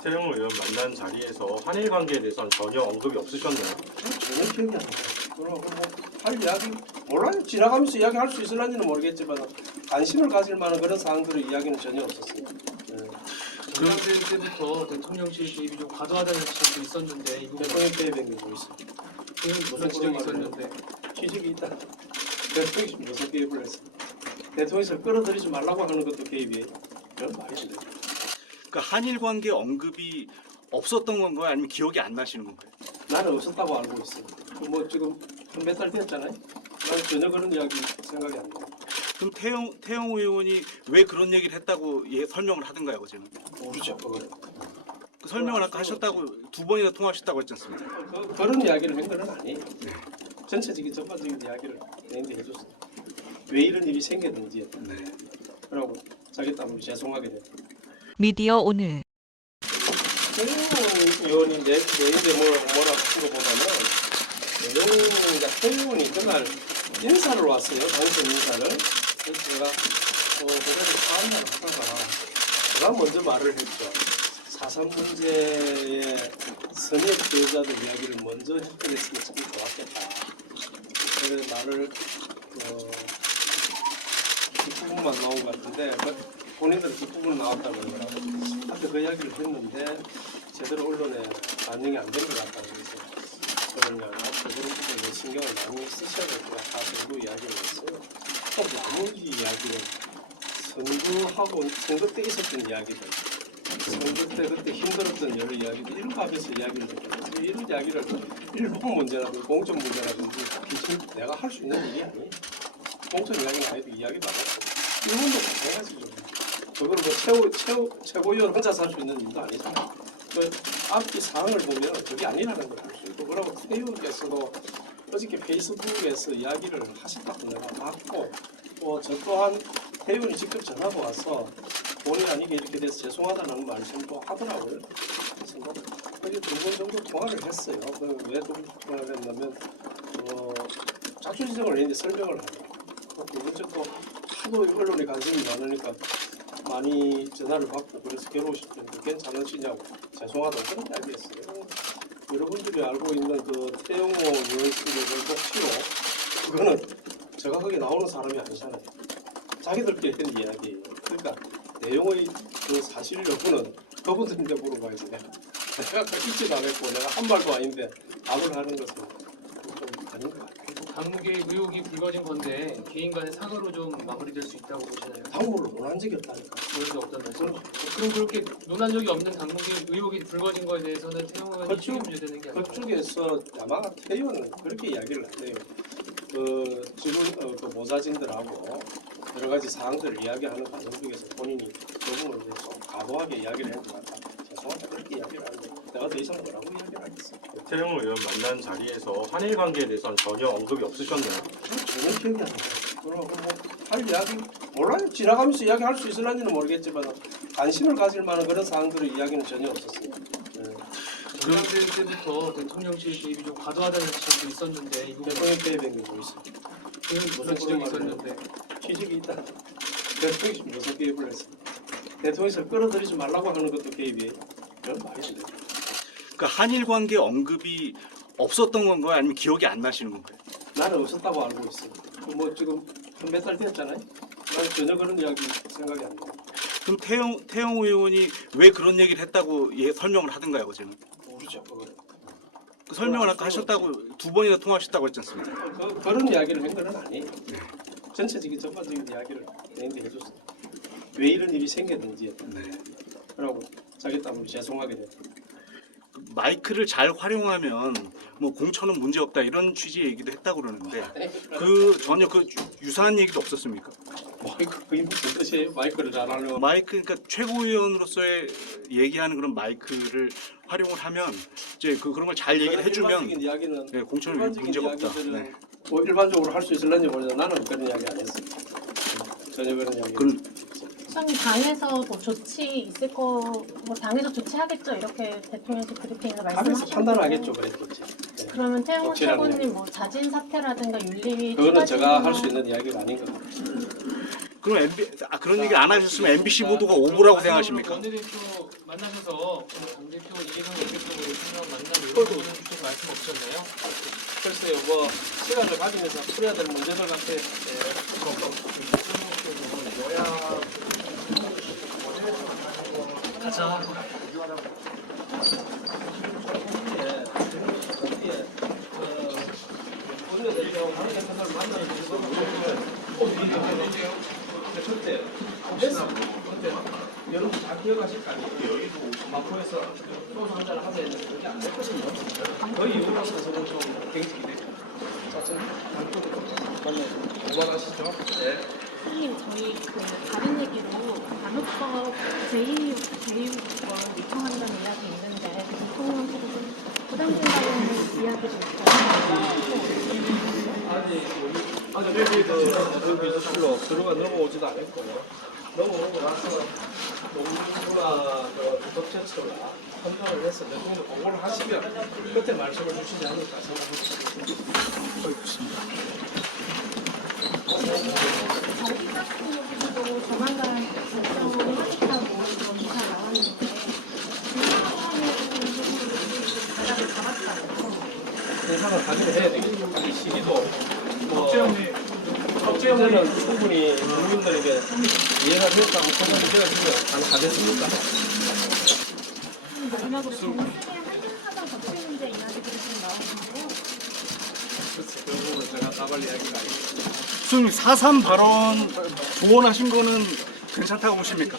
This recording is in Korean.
태영 의원 만난 자리에서 한일 관계에 대해서는 전혀 언급이 없으셨나요? 전혀 기억이 안 나요. 그러고 뭐할 이야기 몰라요. 지나가면서 이야기할 수 있을런지는 모르겠지만 관심을 가질 만한 그런 사항들의 이야기는 전혀 없었어요. 네. 전당대회 때부터 대통령실 개입이 좀 과도하다는 지적도 있었는데 이 부분 대통령 개입한 게 뭐 있어? 그런 지적이 있었는데 취직이 있다. 대통령이 무슨 개입을 했어? 대통령실 끌어들이지 말라고 하는 것도 개입이에요. 그런 말이 안 돼요. 그러니까 한일 관계 언급이 없었던 건가요? 아니면 기억이 안 나시는 건가요? 나는 없었다고 알고 있어. 뭐 지금 한 몇 달 됐잖아요. 나는 전혀 그런 이야기 생각이 안 나요. 그럼 태영 의원이 왜 그런 얘기를 했다고 설명을 하던가요, 어제는? 모르죠. 그거는. 그 설명을 아까 하셨다고 2번이나 통화하셨다고 했지 않습니까? 그런 이야기를 한 건 아니에요. 전체적인 전반적인 이야기를 내한테 해줬어요. 왜 이런 일이 생겼는지. 네. 그러고 자기 때문에 죄송하게 됐다. 미디어 오늘 태용 의원이 내인데 뭐라 하는 것보다는 태용 의원이 그날 인사를 왔어요. 당선 인사를. 그래서 제가 그날을 사안만 하다가 제가 먼저 말을 했죠. 4.3 문제의 선의 피해자들 이야기를 먼저 했으면 참 좋았겠다. 그래서 말을 뒷부분만 나온 것 같은데 본인들은 뒷부분 나왔다고 그러더라고요. 앞에 그 이야기를 했는데 제대로 언론에 반영이 안 된 것 같다고 그래서 그러면 앞으로 그런 부분에 신경을 많이 쓰셔야 될 것 같다 정도 이야기를 했어요. 또 나머지 이야기는 선거하고 선거 때 있었던 이야기들 선거 때 그때 힘들었던 여러 이야기들 이런 앞에서 이야기를 했죠. 이런 이야기를 일본 문제라든지 공천 문제라든지 내가 할 수 있는 일이 아니에요. 공천 이야기는 아니도 이야기 많았고 일본도 마찬가지죠. 그걸 뭐 최고위원 혼자 살 수 있는 일도 아니잖아요. 그 앞뒤 사항을 보면 그게 아니라는 걸 알 수 있고 그러고 태의원께서도 어저께 페이스북에서 이야기를 하셨다고 내가 봤고 저 또한 태의원이 직접 전화가 와서 본의 아니게 이렇게 돼서 죄송하다는 말씀도 하더라고요. 그래서 뭐 거의 2번 정도 통화를 했어요. 왜 2번 통화를 했냐면 자초지정을 했는데 설명을 하더라고요. 두 번째 또 하도 언론에 관심이 많으니까 많이 전화를 받고 그래서 괴로우실 텐데 괜찮으시냐고 죄송하다고 그런 이야기 했어요. 여러분들이 알고 있는 그 태영호 의원실의 복지로 그거는 제가 거기 나오는 사람이 아니잖아요. 자기들끼리 한 이야기예요. 그러니까 내용의 그 사실 여부는 그분들한테 물어봐야지 내가 그 잊지도 않았고 내가 한 말도 아닌데 답을 하는 것은 좀 아닌 것 같아요. 당무계 의혹이 불거진 건데 개인 간의 사과로 좀 마무리될 수 있다고 보시나요? 당무를 논한 적이 없다니까. 그런 적 없다는 말씀? 그럼 그렇게 논한 적이 없는 당무계 의혹이 불거진 거에 대해서는 태영 의원이 책임져야 되는 게 아니라 그쪽에서 아마 태의원은 그렇게 이야기를 해요. 지금 그 모자진들하고 여러 가지 사항들을 이야기하는 과정 중에서 본인이 그 부분을 좀 과도하게 이야기를 한 것 같다. 죄송하다 그렇게 이야기를 하는데 내가 더 이상 뭐라고 이야기를 하겠어. 태영 의원 만난 자리에서 한일 관계에 대해서는 전혀 언급이 없으셨나요? 전혀 기억이 안 나요. 그러고 뭐할 이야기 몰라요. 지나가면서 이야기할 수 있을런지는 모르겠지만 관심을 가질 만한 그런 사항들의 이야기는 전혀 없었어요. 네. 전당대회 때부터 대통령실 개입이 좀 과도하다는 지적도 있었는데 이 부분 대통령 개입한 게 뭐 있어? 무슨 지적이 있었는데 취직이 있다. 대통령이 무슨 개입을 했어? 대통령실 끌어들이지 말라고 하는 것도 개입이에요. 그런 말이 안 돼요. 그러니까 한일 관계 언급이 없었던 건가요? 아니면 기억이 안 나시는 건가요? 나는 없었다고 알고 있어. 뭐 지금 한 몇 달 됐잖아요. 나는 전혀 그런 이야기 생각이 안 나요. 그럼 태영 의원이 왜 그런 얘기를 했다고 설명을 하던가요, 어제는? 모르죠. 그거는. 그 설명을 아까 하셨다고 2번이나 통화하셨다고 했지 않습니까? 그런 이야기를 한 건 아니에요. 전체적인 전반적인 이야기를 내한테 해줬어요. 왜 이런 일이 생겼는지. 네. 그러고 자기 때문에 죄송하게 됐다. 마이크를 잘 활용하면 뭐 공천은 문제 없다 이런 취지의 얘기도 했다고 그러는데 그 전혀 그 유사한 얘기도 없었습니까? 마이크 그게 무슨 뜻이에요? 마이크를 잘 하려고. 마이크 그러니까 최고위원으로서의 얘기하는 그런 마이크를 활용을 하면 이제 그런 걸 잘 얘기를 해주면 일반적인 이야기는 네, 공천은 문제가 없다. 네. 뭐 일반적으로 할 수 있을런지 모르겠는데 나는 그런 이야기 안 했어요. 전혀 그런 이야기. 수장님 당에서 뭐 조치 있을 거, 뭐 당에서 조치하겠죠 이렇게 대통령실 브리핑에서 하면서 말씀하셨는데 판단하겠죠, 그랬겠지. 네. 그러면 태영호 조치라는 최고님 뭐 자진 사퇴라든가 윤리 그거는 제가 추가 할 수 있는 이야기가 아닌 것 같아요. 그럼 그런 얘기 안 하셨으면 MBC 보도가 오보라고 생각하십니까? 원내대표 만나셔서 당 대표 이해성 원내대표의 생각 만남 이런 거는 좀 말씀 없으셨나요? 글쎄요, 뭐 시간을 가지면서 풀어야 될 문제들 같아요. 가자. 여러분 다 기억하실 거 아니에요? 마포에서 소주 한잔을 하자 했는데 그게 안 됐거든요. 그 이유가 사실은 좀 경직이 됐죠. 자, 좀 오버가시죠. 네. 선생님 저희 그 다른 얘기로 간호법 제2권 요청한다는 이야기 있는데 대통령 측은 부담된다는 이야기도 있어요. 아직 그 비서실로 들어가 넘어오지도 않았고요. 넘어오고 나서 농구나 덕체처가 선정을 해서 대통령 공고를 하시면 그때 말씀을 주시지 않을까 생각합니다. 저희 같은 경우도 조만간 결정을 하겠다고 지금 기사 나왔는데 대답을 받았다고. 공사를 가지고 해야 되겠죠. 이 시기도 석재형은 충분히 국민들에게 이해가 됐다고 생각이 되어지면 가능하겠습니까? 마지막으로 정세계 한일사정 덮칠 문제 이야기들이 좀 나오는데요. 글쎄, 그 부분은 제가 답할 이야기가 아니고. 수님 4.3 발언 조언하신 거는 괜찮다고 보십니까?